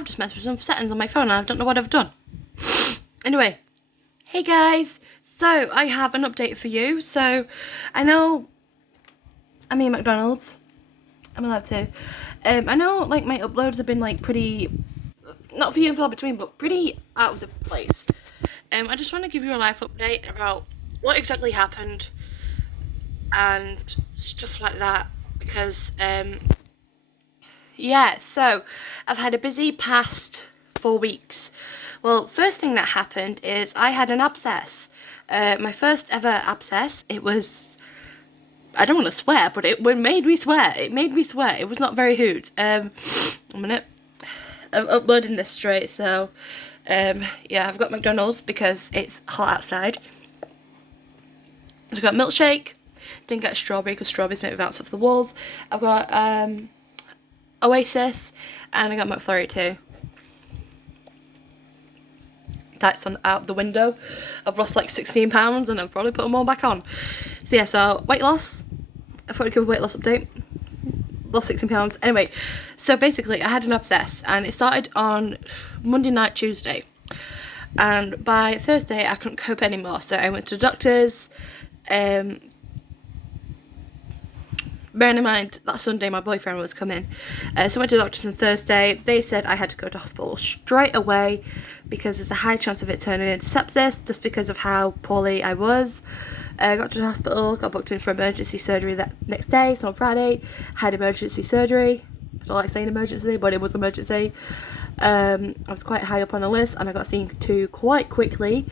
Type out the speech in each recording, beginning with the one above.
I've just messed with some settings on my phone and I don't know what I've done. Anyway, hey guys, so I have an update for you. So I know I'm in McDonald's, I'm allowed to. I know like my uploads have been like pretty, not few and far between, but pretty out of the place. I just want to give you a life update about what exactly happened and stuff like that, because yeah, so I've had a busy past 4 weeks. Well, first thing that happened is I had an abscess. My first ever abscess. It was, I don't want to swear, but it made me swear. It made me swear. It was not very hoot. A minute. I'm uploading this straight, so yeah, I've got McDonald's because it's hot outside. I've got milkshake. Didn't get a strawberry because strawberries make me bounce off the walls. I've got Oasis, and I got McFlurry too. That's out the window. I've lost like 16 pounds and I've probably put them all back on. So yeah, so weight loss. I thought I'd give a weight loss update. Lost 16 pounds. Anyway, so basically I had an abscess and it started on Monday night, Tuesday. And by Thursday I couldn't cope anymore. So I went to the doctors. Bearing in mind that Sunday my boyfriend was coming, so I went to the doctors on Thursday. They said I had to go to hospital straight away because there's a high chance of it turning into sepsis just because of how poorly I was. I got to the hospital, got booked in for emergency surgery that next day, so on Friday, had emergency surgery. I don't like saying emergency, but it was emergency. I was quite high up on the list and I got seen to quite quickly.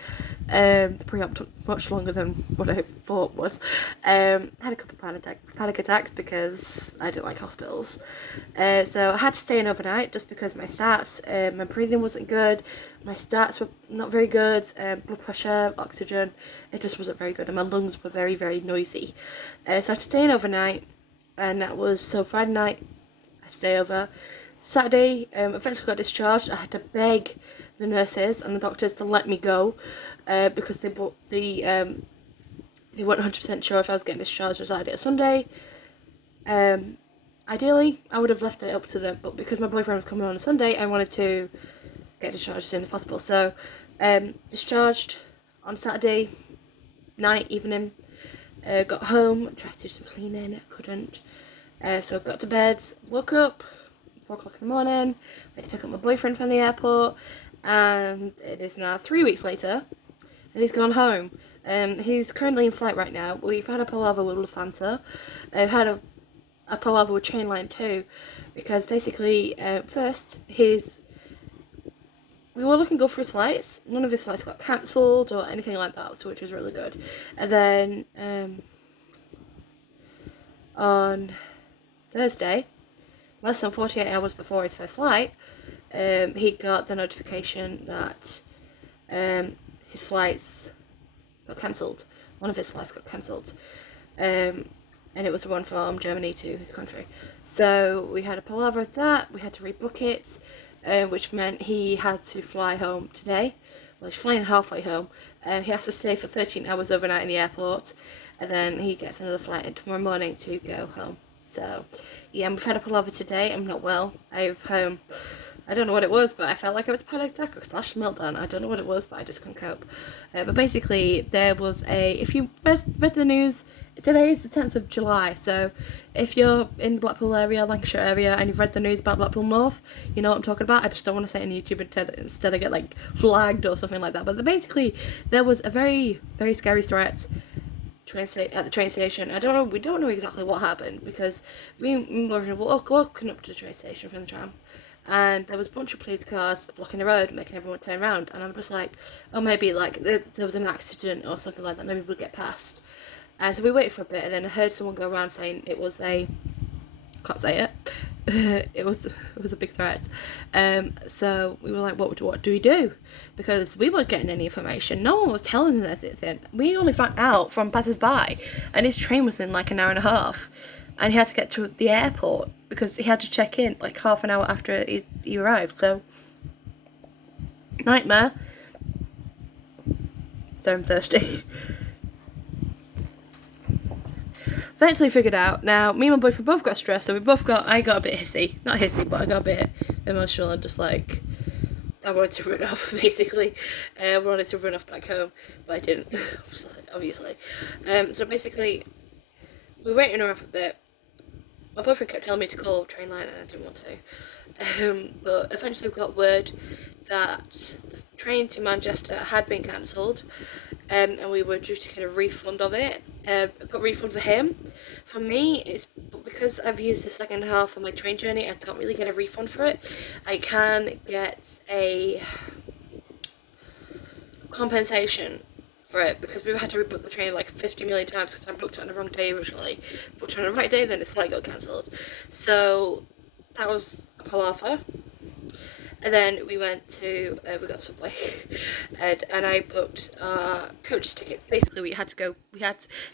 The pre-op took much longer than what I thought was. Had a couple of panic attacks because I didn't like hospitals. So I had to stay in overnight just because my stats, my breathing wasn't good, my stats were not very good, blood pressure, oxygen, it just wasn't very good, and my lungs were very, very noisy. So I had to stay in overnight, and that was, so Friday night, I had to stay over. Saturday, eventually got discharged. I had to beg the nurses and the doctors to let me go because they weren't 100% sure if I was getting discharged on Saturday or Sunday. Ideally, I would have left it up to them, but because my boyfriend was coming on a Sunday, I wanted to get discharged as soon as possible. So, discharged on Saturday night, evening. Got home, tried to do some cleaning, couldn't. So got to bed, woke up 4 o'clock in the morning, went to pick up my boyfriend from the airport, and it is now 3 weeks later, and he's gone home. He's currently in flight right now. We've had a palaver with Lufthansa. I've had a palaver with Trainline too, because basically, first, we were looking good for his flights. None of his flights got cancelled or anything like that, so which was really good. And then, on Thursday, less than 48 hours before his first flight, he got the notification that his flights got cancelled. One of his flights got cancelled. And it was the one from Germany to his country. So we had a palaver at that. We had to rebook it, which meant he had to fly home today. Well, he's flying halfway home. He has to stay for 13 hours overnight in the airport, and then he gets another flight in tomorrow morning to go home. So, yeah, we've had a palaver today. I'm not well. I don't know what it was, but I felt like it was a panic attack or slash meltdown. I don't know what it was, but I just couldn't cope. But basically, there was if you read the news, today is the 10th of July, so if you're in the Blackpool area, Lancashire area, and you've read the news about Blackpool North, you know what I'm talking about. I just don't want to say it on YouTube instead I get, like, flagged or something like that. But basically, there was a very, very scary threat at the train station. We don't know exactly what happened, because we were walking up to the train station from the tram, and there was a bunch of police cars blocking the road, making everyone turn around, and I'm just like, oh, maybe like there was an accident or something like that, maybe we'll get past. And so we waited for a bit, and then I heard someone go around saying it was can't say it, it was a big threat. So we were like, what do we do? Because we weren't getting any information. No one was telling us anything. We only found out from passers-by, and his train was in like an hour and a half, and he had to get to the airport because he had to check in like half an hour after he arrived. So, nightmare. So I'm thirsty. Eventually figured out. Now, me and my boyfriend both got stressed, so I got a bit hissy. Not hissy, but I got a bit emotional and just like I wanted to run off basically. I wanted to run off back home, but I didn't. Obviously. So basically, we were waiting around for a bit. My boyfriend kept telling me to call train line and I didn't want to. But eventually we got word that the train to Manchester had been cancelled, and we were due to get a refund of it. I got a refund for him. For me, it's because I've used the second half of my train journey, I can't really get a refund for it. I can get a compensation for it because we had to rebook the train like 50 million times because I booked it on the wrong day originally. Booked it on the right day, then the flight got cancelled. So that was a palaver. And then we went to, we got Subway, and I booked coach tickets. Basically, we had to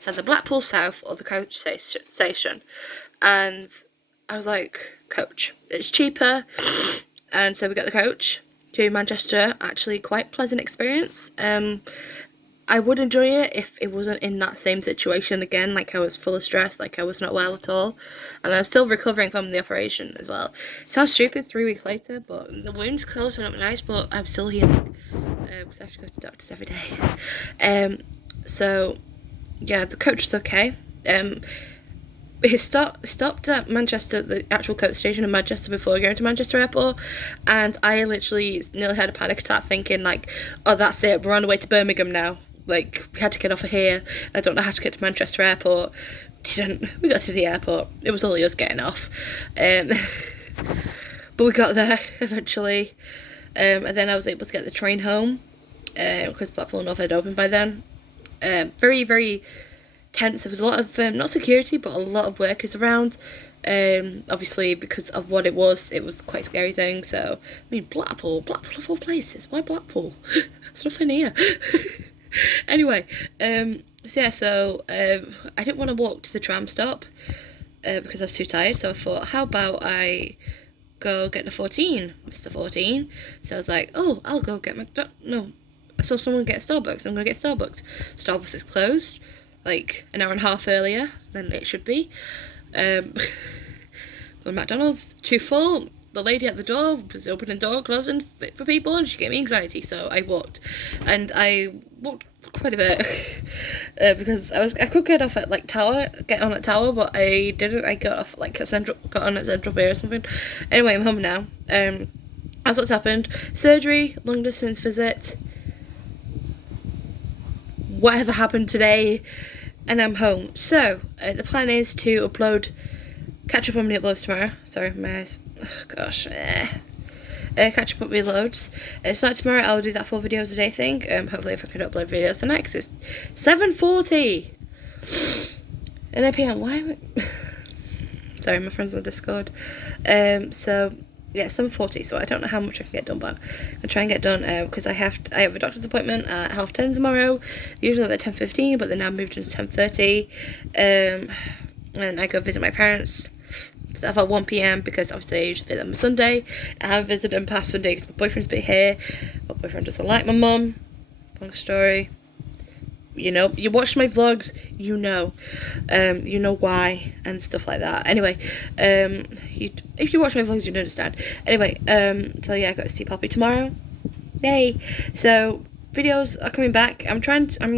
the Blackpool South or the coach station. And I was like, coach, it's cheaper. And so we got the coach to Manchester. Actually, quite pleasant experience. I would enjoy it if it wasn't in that same situation again, like I was full of stress, like I was not well at all, and I was still recovering from the operation as well. Sounds stupid 3 weeks later, but the wound's closed and up nice, but I'm still healing, because I have to go to doctors every day. So, yeah, the coach was okay. He stopped at Manchester, the actual coach station in Manchester before going to Manchester Airport, and I literally nearly had a panic attack thinking like, oh, that's it, we're on the way to Birmingham now. Like, we had to get off of here. I don't know how to get to Manchester Airport. We got to the airport. It was only us getting off. But we got there eventually. And then I was able to get the train home, because Blackpool North had opened by then. Very, very tense. There was a lot of, not security, but a lot of workers around. Obviously, because of what it was quite a scary thing. So, I mean, Blackpool of all places. Why Blackpool? There's nothing here. Anyway, so I didn't want to walk to the tram stop because I was too tired, so I thought, how about I go get the 14, Mr. 14. So I was like, oh, I'll go get I saw someone get Starbucks, I'm going to get Starbucks. Starbucks is closed, like an hour and a half earlier than it should be. Go to McDonald's, too full. The lady at the door was opening the door, closing for people, and she gave me anxiety, so I walked. And I walked quite a bit because I could get off at like get on at Tower, but I didn't. I got off like got on at Central Bay or something. Anyway, I'm home now. That's what's happened. Surgery, long distance visit, whatever happened today, and I'm home. So the plan is to catch up on my uploads tomorrow. Sorry, my eyes. Oh, gosh. Catch up on my loads. Start tomorrow, I'll do that 4 videos a day thing. Hopefully if I can upload videos tonight, because it's 7:40 in PM. Why am I... Sorry, my friend's on Discord. So yeah, 7:40, so I don't know how much I can get done, but I'll try and get done, because I have a doctor's appointment at 10:30 tomorrow, usually at 10:15, but they're now moved into 10:30, and I go visit my parents stuff at 1 PM because obviously I usually visit them on Sunday. I haven't visited them past Sunday because my boyfriend's been here. My boyfriend doesn't like my mum. Long story. You know, you watch my vlogs, you know why and stuff like that. Anyway, if you watch my vlogs, you'd understand. Anyway, so yeah, I got to see Poppy tomorrow. Yay! So videos are coming back. I'm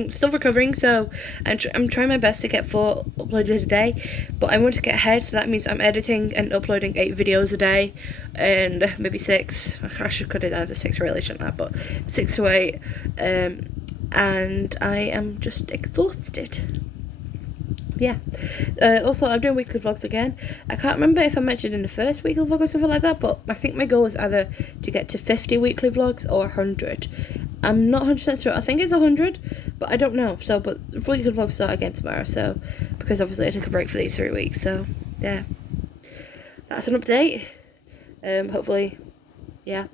still recovering, so I'm trying my best to get 4 uploaded a day, but I want to get ahead, so that means I'm editing and uploading 8 videos a day, and maybe 6. I should cut it down to 6, really shouldn't I, but 6 to 8, and I am just exhausted. Yeah. Also, I'm doing weekly vlogs again. I can't remember if I mentioned in the first weekly vlog or something like that, but I think my goal is either to get to 50 weekly vlogs or 100. I'm not 100% sure. I think it's 100, but I don't know. So, but weekly vlogs start again tomorrow, so, because obviously I took a break for these 3 weeks, so, yeah. That's an update. Hopefully, yeah,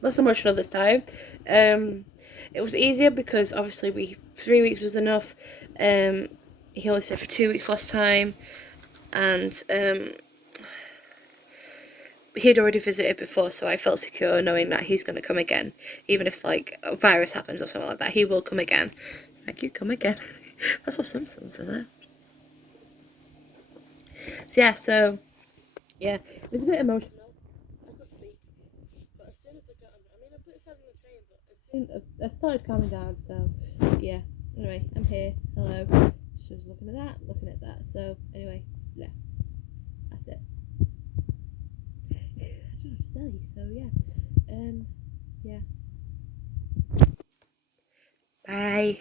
less emotional this time. It was easier because obviously 3 weeks was enough. He only stayed for 2 weeks last time, and he'd already visited before, so I felt secure knowing that he's going to come again, even if like a virus happens or something like that. He will come again. Thank you, come again. That's what Simpsons is, isn't it? So yeah, it was a bit emotional. I couldn't sleep I put it on the train, but as soon I started calming down, so yeah. Anyway, I'm here. Hello. She was looking at that. So anyway, yeah, that's it. I don't know what to tell you. So yeah, yeah. Bye.